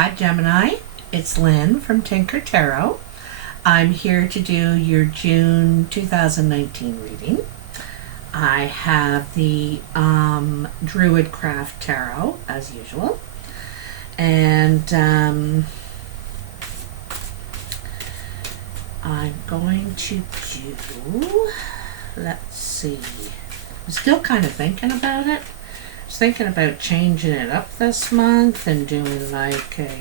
Hi Gemini, it's Lynn from Tinker Tarot. I'm here to do your June 2019 reading. I have the Druid Craft Tarot as usual, and I'm going to do, let's see, I'm still kind of thinking about it. I was thinking about changing it up this month and doing like a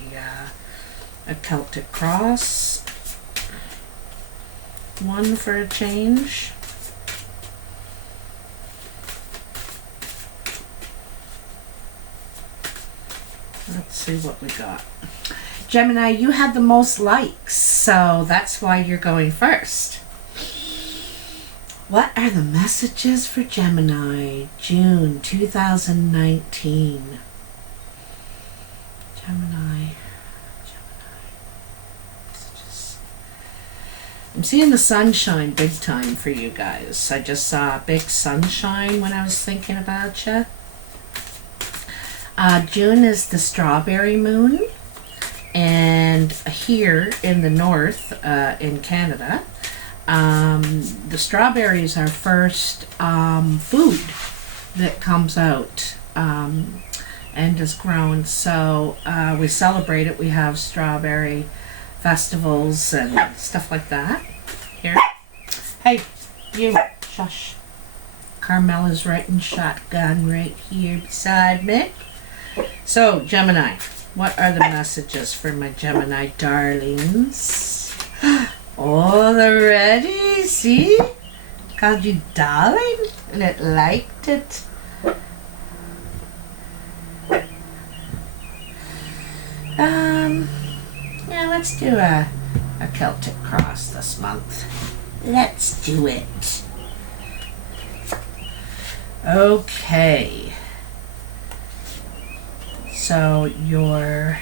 Celtic cross one for a change. Let's see what we got. Gemini, you had the most likes, so that's why you're going first. What are the messages for Gemini, June 2019? Gemini. Messages. I'm seeing the sunshine big time for you guys. I just saw a big sunshine when I was thinking about you. June is the strawberry moon, and here in the north, in Canada, the strawberries are first food that comes out and is grown. So we celebrate it. We have strawberry festivals and stuff like that. Here. Hey, you, shush. Carmela's writing shotgun right here beside me. So, Gemini, what are the messages for my Gemini darlings? Oh, they're ready. See? Called you darling, and it liked it. Yeah, let's do a Celtic cross this month. Let's do it. Okay. So you're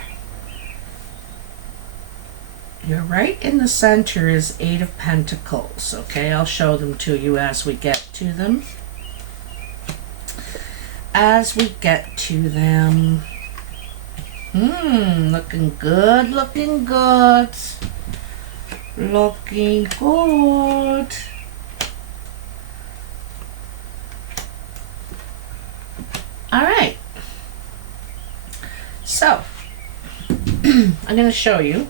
right in the center is Eight of Pentacles. Okay, I'll show them to you as we get to them. Looking good, looking good. Looking good. All right. So, I'm going to show you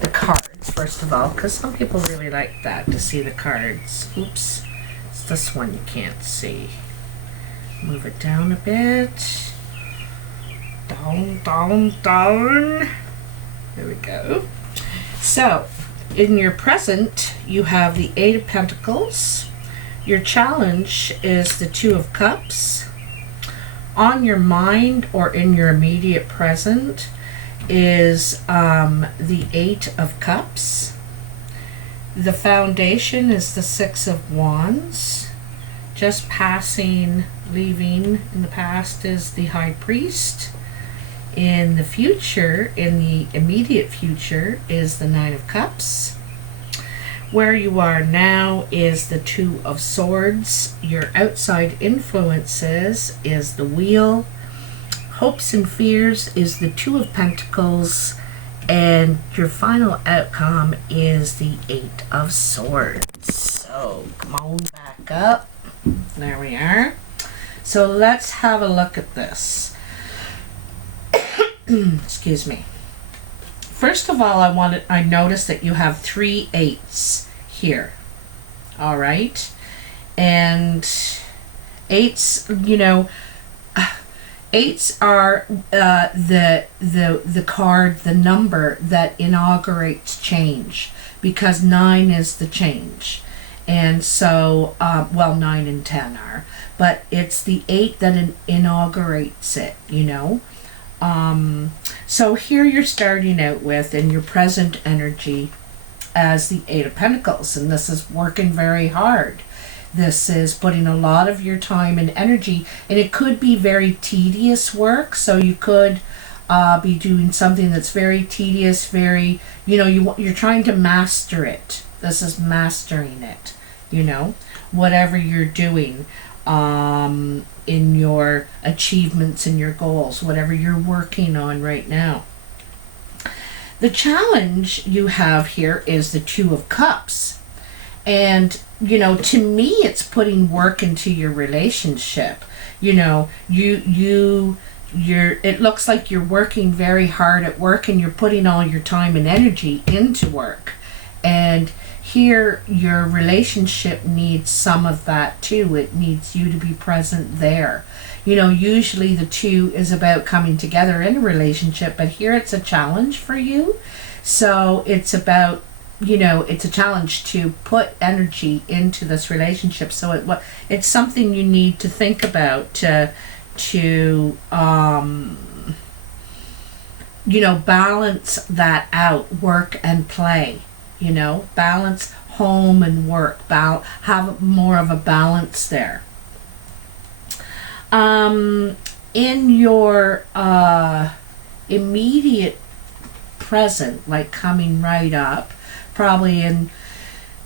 the cards first of all, because some people really like that, to see the cards. Oops, it's this one you can't see. Move it down a bit. Down, down, down. There we go. So, in your present, you have the Eight of Pentacles. Your challenge is the Two of Cups. On your mind or in your immediate present is the Eight of Cups. The foundation is the Six of Wands. Just passing, leaving in the past is the High Priest. In the future, in the immediate future, is the Nine of Cups. Where you are now is the Two of Swords. Your outside influences is the Wheel. Hopes and fears is the Two of Pentacles. And your final outcome is the Eight of Swords. So, come on back up. There we are. So, let's have a look at this. Excuse me. First of all, I noticed that you have 3 eights here. All right. And eights, eights are the card, the number that inaugurates change, because 9 is the change. And so, 9 and 10 are, but it's the 8 that inaugurates it, So here you're starting out with, in your present energy, as the Eight of Pentacles, and this is working very hard. This is putting a lot of your time and energy, and it could be very tedious work, so you could be doing something that's very tedious, very, you're trying to master it. This is mastering it, whatever you're doing. In your achievements and your goals, whatever you're working on right now. The challenge you have here is the Two of Cups. And, you know, to me, it's putting work into your relationship. You know, you're, it looks like you're working very hard at work and you're putting all your time and energy into work. And here, your relationship needs some of that too. It needs you to be present there. You know, usually the two is about coming together in a relationship, but here it's a challenge for you. So it's about, you know, it's a challenge to put energy into this relationship. So it's something you need to think about to you know, balance that out, work and play. You know, balance home and work. Have more of a balance there. In your immediate present, like coming right up, probably in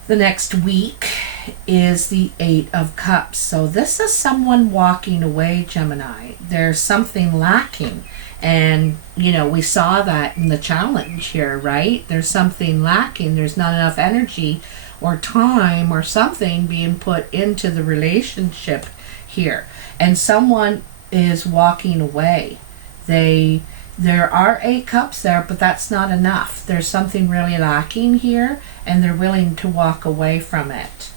the next week, is the Eight of Cups. So this is someone walking away, Gemini. There's something lacking. And, you know, we saw that in the challenge here, right? There's something lacking. There's not enough energy or time or something being put into the relationship here. And someone is walking away. There are 8 cups there, but that's not enough. There's something really lacking here, and they're willing to walk away from it.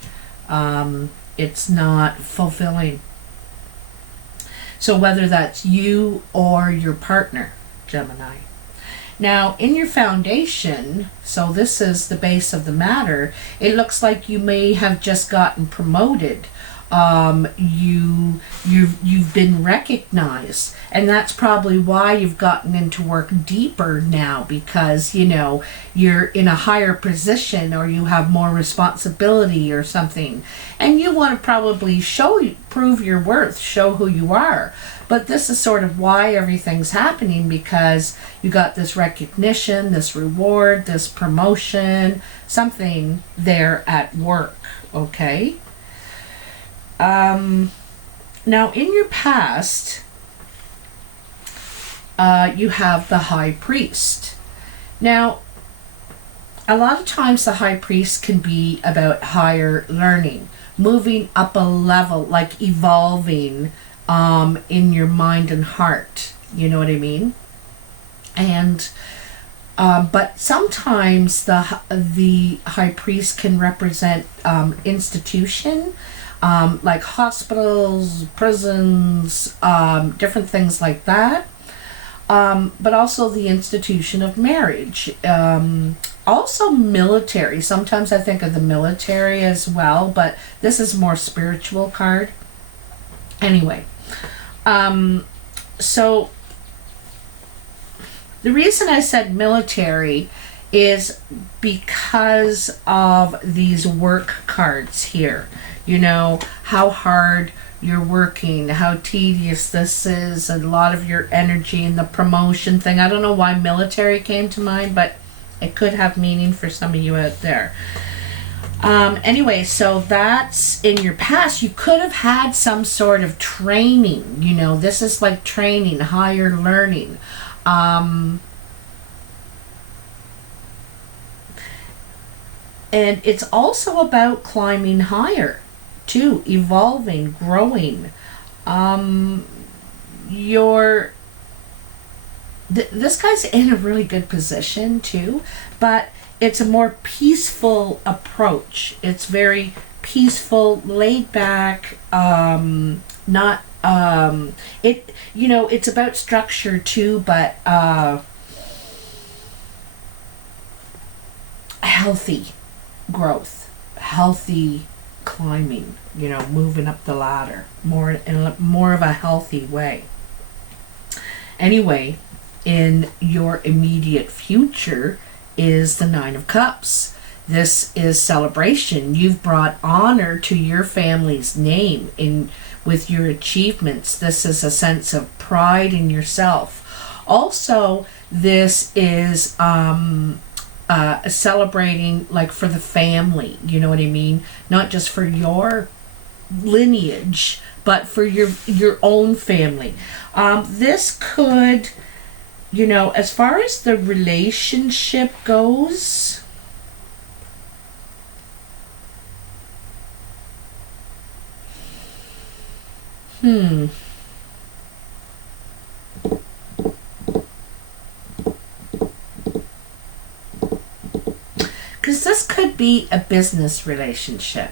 It's not fulfilling. So whether that's you or your partner, Gemini. Now, in your foundation, so this is the base of the matter, it looks like you may have just gotten promoted. You've been recognized, and that's probably why you've gotten into work deeper now, because, you know, you're in a higher position or you have more responsibility or something, and you want to probably prove your worth, show who you are. But this is sort of why everything's happening, because you got this recognition, this reward, this promotion, something there at work, okay? Now, in your past, you have the High Priest. Now, a lot of times the High Priest can be about higher learning, moving up a level, like evolving in your mind and heart. You know what I mean? And but sometimes the High Priest can represent institution. Like hospitals, prisons, different things like that. But also the institution of marriage. Also military. Sometimes I think of the military as well, but this is more spiritual card. Anyway, so the reason I said military is because of these work cards here. You know, how hard you're working, how tedious this is, a lot of your energy and the promotion thing. I don't know why military came to mind, but it could have meaning for some of you out there. Anyway, so that's in your past. You could have had some sort of training. You know, this is like training, higher learning. And it's also about climbing higher too, evolving, growing. This guy's in a really good position too, but it's a more peaceful approach. It's very peaceful, laid back, not it, you know, it's about structure too, but healthy growth, healthy climbing, you know, moving up the ladder more in more of a healthy way. Anyway, in your immediate future is the Nine of Cups. This is celebration. You've brought honor to your family's name with your achievements. This is a sense of pride in yourself. Also, this is celebrating like for the family, you know what I mean? Not just for your lineage, but for your own family. This could you know, as far as the relationship goes, because this could be a business relationship.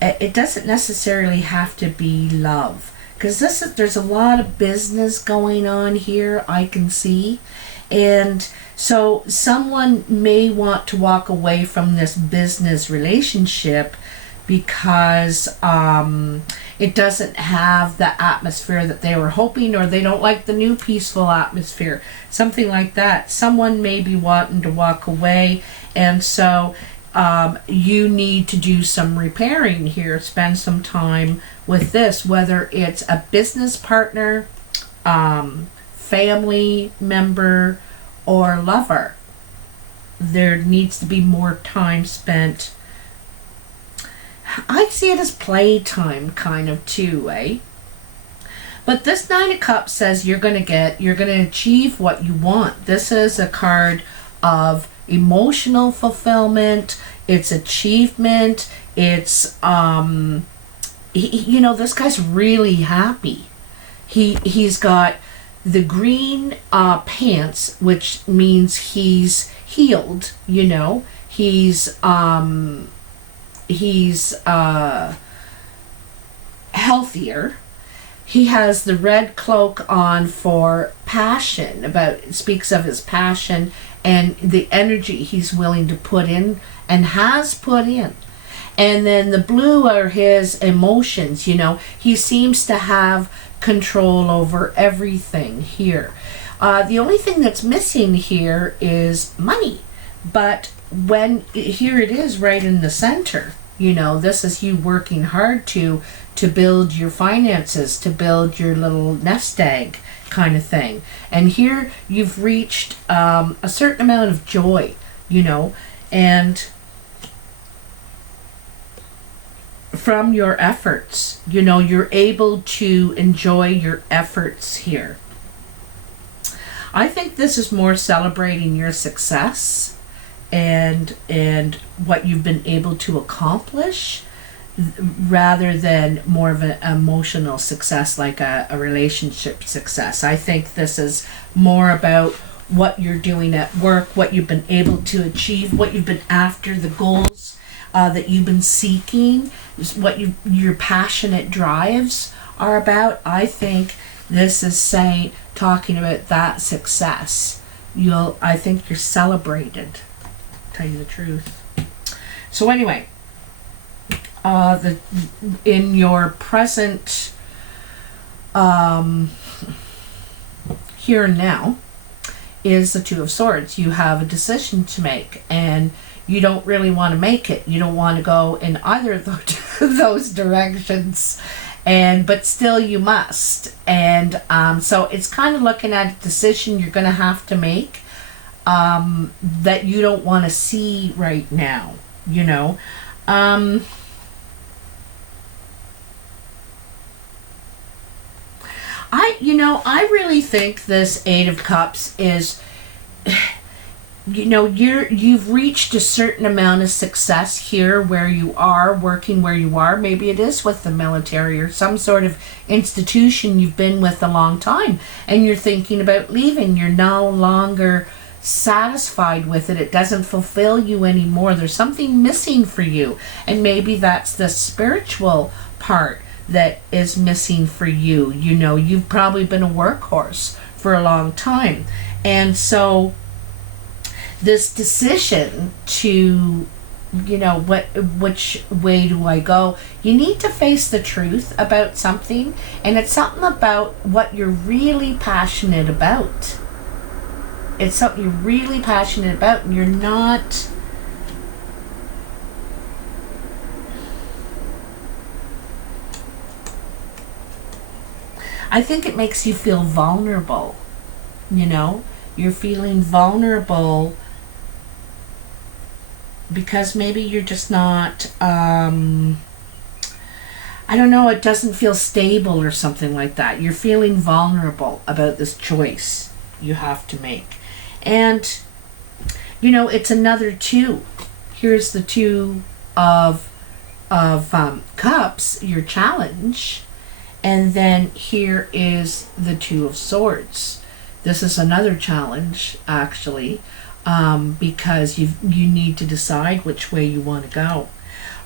It doesn't necessarily have to be love, because there's a lot of business going on here, I can see. And so someone may want to walk away from this business relationship because it doesn't have the atmosphere that they were hoping, or they don't like the new peaceful atmosphere, something like that. Someone may be wanting to walk away, and so you need to do some repairing here, spend some time with this, whether it's a business partner, family member, or lover. There needs to be more time spent. I see it as playtime kind of too, eh? But this Nine of Cups says you're going to achieve what you want. This is a card of emotional fulfillment. It's achievement. It's, you know, this guy's really happy. He's got the green pants, which means he's healed, you know. He's healthier. He has the red cloak on for passion, speaks of his passion and the energy he's willing to put in and has put in. And then the blue are his emotions, you know. He seems to have control over everything here. The only thing that's missing here is money. But here it is right in the center. You know, this is you working hard to build your finances, to build your little nest egg kind of thing. And here you've reached a certain amount of joy, you know, and from your efforts, you know, you're able to enjoy your efforts here. I think this is more celebrating your success and what you've been able to accomplish, rather than more of an emotional success like a relationship success. I think this is more about what you're doing at work, what you've been able to achieve, what you've been after, the goals that you've been seeking, what your passionate drives are about. I think this is talking about that success. I think you're celebrated, to tell you the truth. So anyway, in your present here and now is the Two of Swords. You have a decision to make, and you don't really want to make it. You don't want to go in either of those directions, but still you must. And so it's kind of looking at a decision you're going to have to make that you don't want to see right now, you know. I really think this Eight of Cups is, you know, you've reached a certain amount of success here where you are, working where you are. Maybe it is with the military or some sort of institution you've been with a long time, and you're thinking about leaving. You're no longer satisfied with it. It doesn't fulfill you anymore. There's something missing for you, and maybe that's the spiritual part that is missing for you. You know, you've probably been a workhorse for a long time, and so this decision to, you know, which way do I go? You need to face the truth about something, and it's something about what you're really passionate about. It's something you're really passionate about, and you're not. I think it makes you feel vulnerable, you know? You're feeling vulnerable because maybe you're just not, I don't know, it doesn't feel stable or something like that. You're feeling vulnerable about this choice. you have to make. And, you know, it's another 2. Here's the 2 of cups, your challenge. And then here is the 2 of swords. This is another challenge, actually, because you need to decide which way you want to go.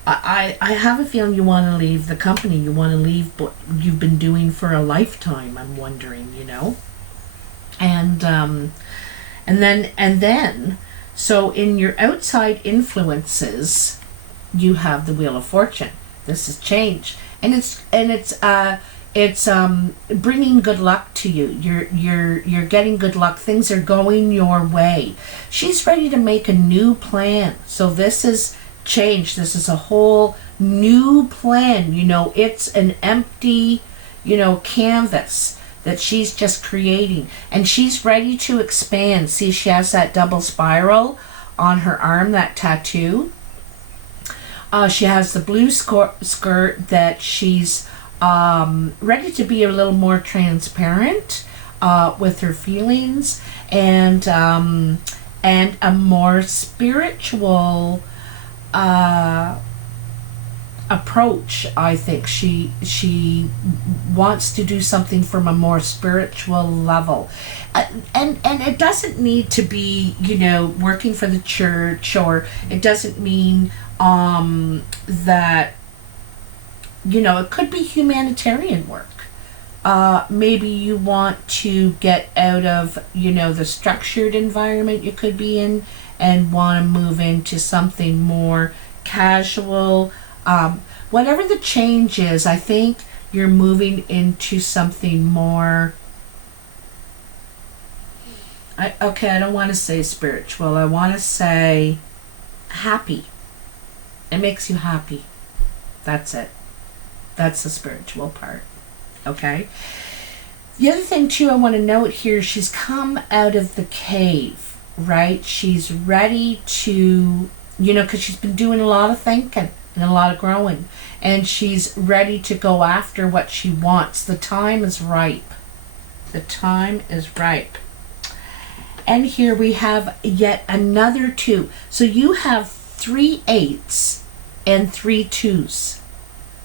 I have a feeling you want to leave the company. You want to leave what you've been doing for a lifetime, I'm wondering, you know. And then, so in your outside influences, you have the Wheel of Fortune. This is change, and it's bringing good luck to you. You're getting good luck. Things are going your way. She's ready to make a new plan. So this is change. This is a whole new plan. You know, it's an empty, you know, canvas that she's just creating, and she's ready to expand. See, she has that double spiral on her arm, that tattoo. She has the blue skirt that she's ready to be a little more transparent with her feelings, and a more spiritual approach. I think she wants to do something from a more spiritual level, and it doesn't need to be, you know, working for the church, or it doesn't mean that, you know, it could be humanitarian work. Maybe you want to get out of, you know, the structured environment you could be in and want to move into something more casual. Whatever the change is, I think you're moving into something more, I don't want to say spiritual. I want to say happy. It makes you happy. That's it. That's the spiritual part. Okay? The other thing, too, I want to note here, she's come out of the cave, right? She's ready to, you know, because she's been doing a lot of thinking and a lot of growing. And she's ready to go after what she wants. The time is ripe. The time is ripe. And here we have yet another 2. So you have 3 8s and 3 2s.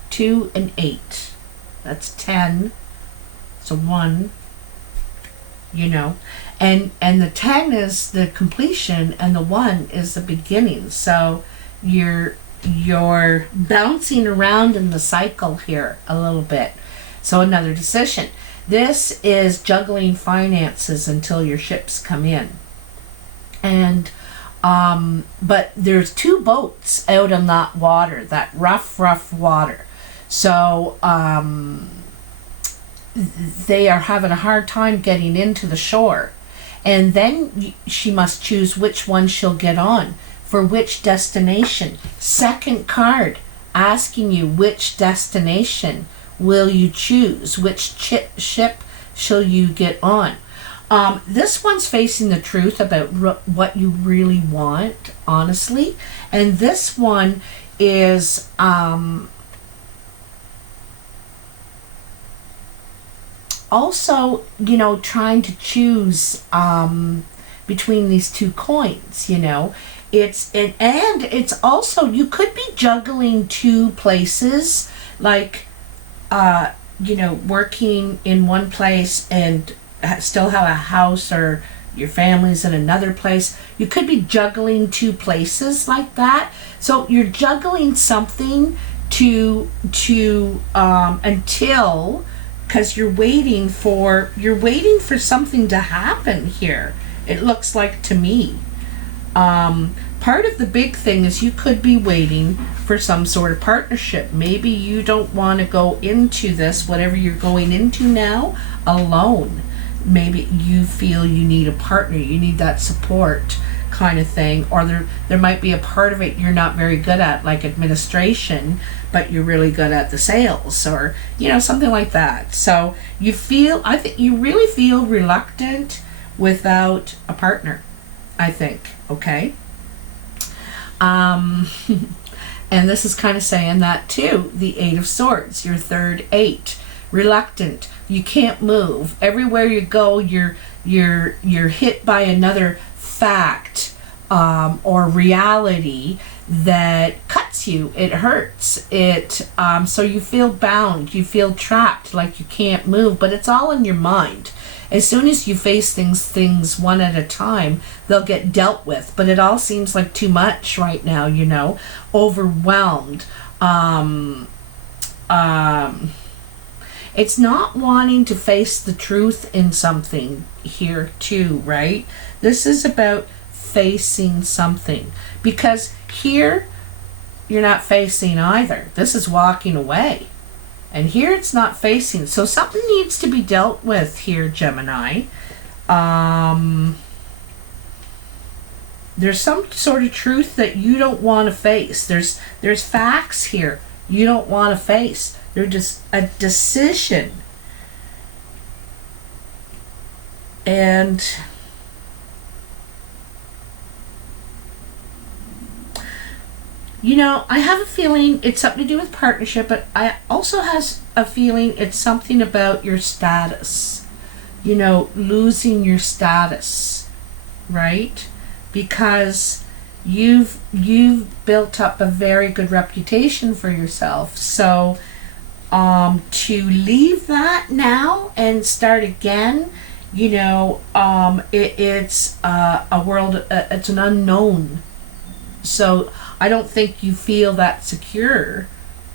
2 and 8. That's 10. So 1, you know. And the 10 is the completion, and the 1 is the beginning. So you're bouncing around in the cycle here a little bit. So another decision. This is juggling finances until your ships come in. And but there's 2 boats out on that water, that rough water. So they are having a hard time getting into the shore. And then she must choose which one she'll get on for which destination. Second card asking you which destination will you choose, which ship shall you get on. This one's facing the truth about what you really want, honestly. And this one is also, you know, trying to choose between these 2 coins, you know. And it's also, you could be juggling 2 places, like, you know, working in one place and still have a house, or your family's in another place. You could be juggling 2 places like that. So you're juggling something to until, because you're waiting for something to happen here, it looks like to me. Part of the big thing is you could be waiting for some sort of partnership. Maybe you don't want to go into this, whatever you're going into now, alone. Maybe you feel you need a partner, you need that support kind of thing, or there might be a part of it you're not very good at, like administration, but you're really good at the sales, or, you know, something like that. So I think you really feel reluctant without a partner, I think. Okay. And this is kind of saying that too. The 8 of Swords, your third 8, reluctant. You can't move. Everywhere you go, you're you're hit by another fact, or reality that cuts you. It hurts. So you feel bound. You feel trapped, like you can't move. But it's all in your mind. As soon as you face things one at a time, they'll get dealt with. But it all seems like too much right now. Overwhelmed. It's not wanting to face the truth in something here too, right? This is about facing something, because here you're not facing either. This is walking away, and here it's not facing. So something needs to be dealt with here, Gemini. There's some sort of truth that you don't want to face. There's facts here you don't want to face. They're just a decision. And I have a feeling it's something to do with partnership, but I also has a feeling it's something about your status. Losing your status, right? Because you've built up a very good reputation for yourself. So to leave that now and start again, it's a world, it's an unknown. So I don't think you feel that secure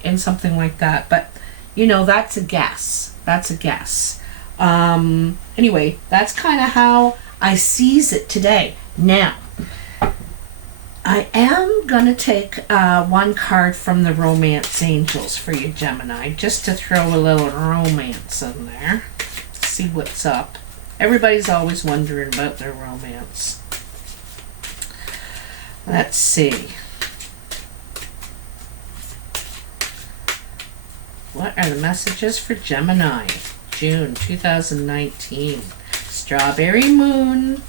in something like that. But, that's a guess. Anyway, that's kind of how I sees it today. Now, I am going to take one card from the Romance Angels for you, Gemini, just to throw a little romance in there. See what's up. Everybody's always wondering about their romance. Let's see. What are the messages for Gemini? June 2019. Strawberry moon.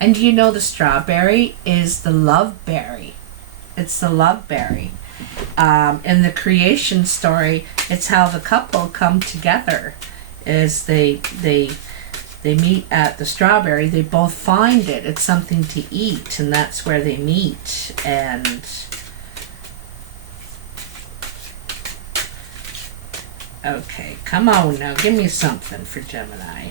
And the strawberry is the love berry. It's the love berry. In the creation story, it's how the couple come together. Is they meet at the strawberry. They both find it. It's something to eat, and that's where they meet. And okay, come on now, give me something for Gemini.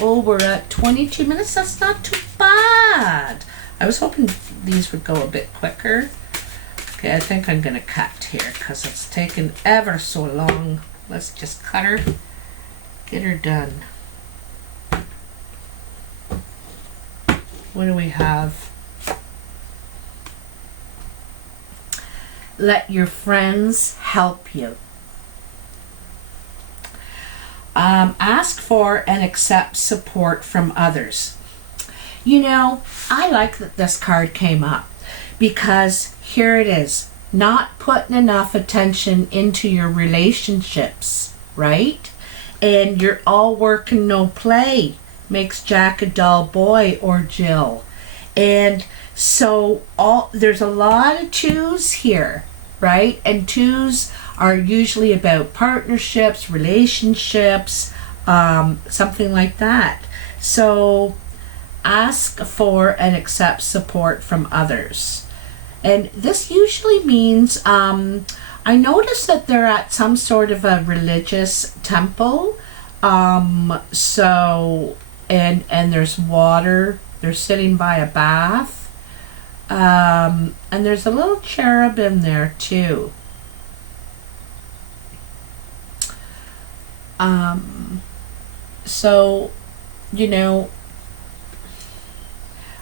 Oh, we're at 22 minutes. That's not too bad. I was hoping these would go a bit quicker. Okay, I think I'm going to cut here because it's taken ever so long. Let's just cut her. Get her done. What do we have? Let your friends help you. Ask for and accept support from others. I like that this card came up because here it is. Not putting enough attention into your relationships, right? And you're all work and no play. Makes Jack a dull boy, or Jill. And so there's a lot of twos here, right? And twos are usually about partnerships, relationships, something like that. So ask for and accept support from others. And this usually means, I noticed that they're at some sort of a religious temple. And there's water. They're sitting by a bath. And there's a little cherub in there too.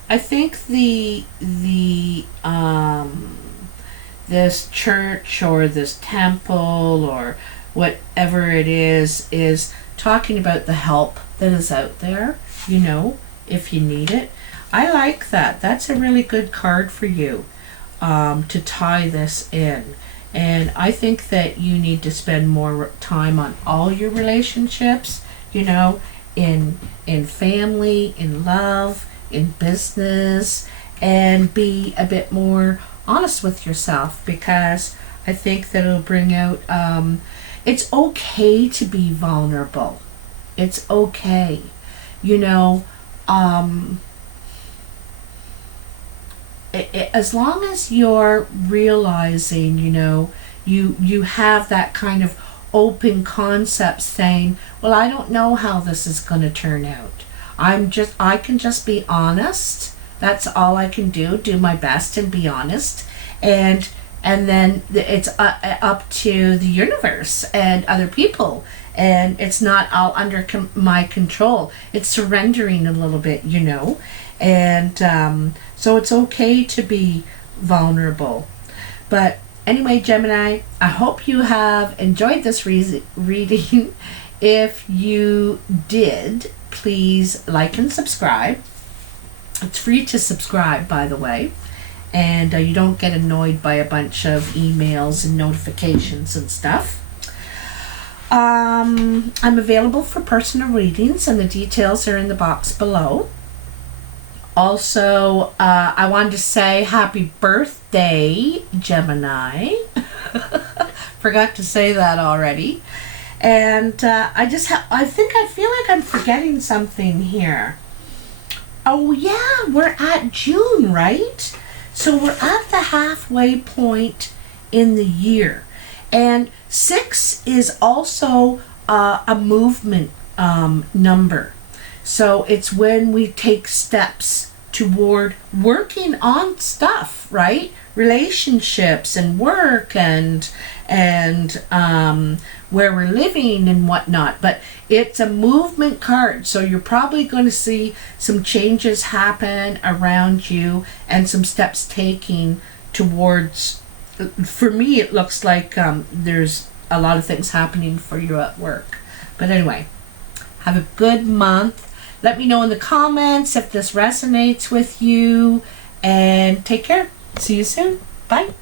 I think this church or this temple or whatever it is talking about the help that is out there, if you need it. I like that. That's a really good card for you, to tie this in. And I think that you need to spend more time on all your relationships, in family, in love, in business, and be a bit more honest with yourself, because I think that it'll bring out, it's okay to be vulnerable. It's okay. You know, as long as you're realizing, you know, you have that kind of open concept saying, well, I don't know how this is going to turn out. I can just be honest. That's all I can do my best and be honest. And then it's up to the universe and other people. And it's not all under my control. It's surrendering a little bit, you know. And so it's okay to be vulnerable. But anyway, Gemini, I hope you have enjoyed this reading. If you did, please like and subscribe. It's free to subscribe, by the way. And you don't get annoyed by a bunch of emails and notifications and stuff. I'm available for personal readings, and the details are in the box below. Also, I wanted to say happy birthday, Gemini. Forgot to say that already. And I feel like I'm forgetting something here. Oh yeah, we're at June, right? So we're at the halfway point in the year. And 6 is also a movement number. So it's when we take steps toward working on stuff, right? Relationships and work and where we're living and whatnot. But it's a movement card, so you're probably going to see some changes happen around you and some steps taking towards. For me, it looks like there's a lot of things happening for you at work. But anyway, have a good month. Let me know in the comments if this resonates with you, and take care. See you soon. Bye.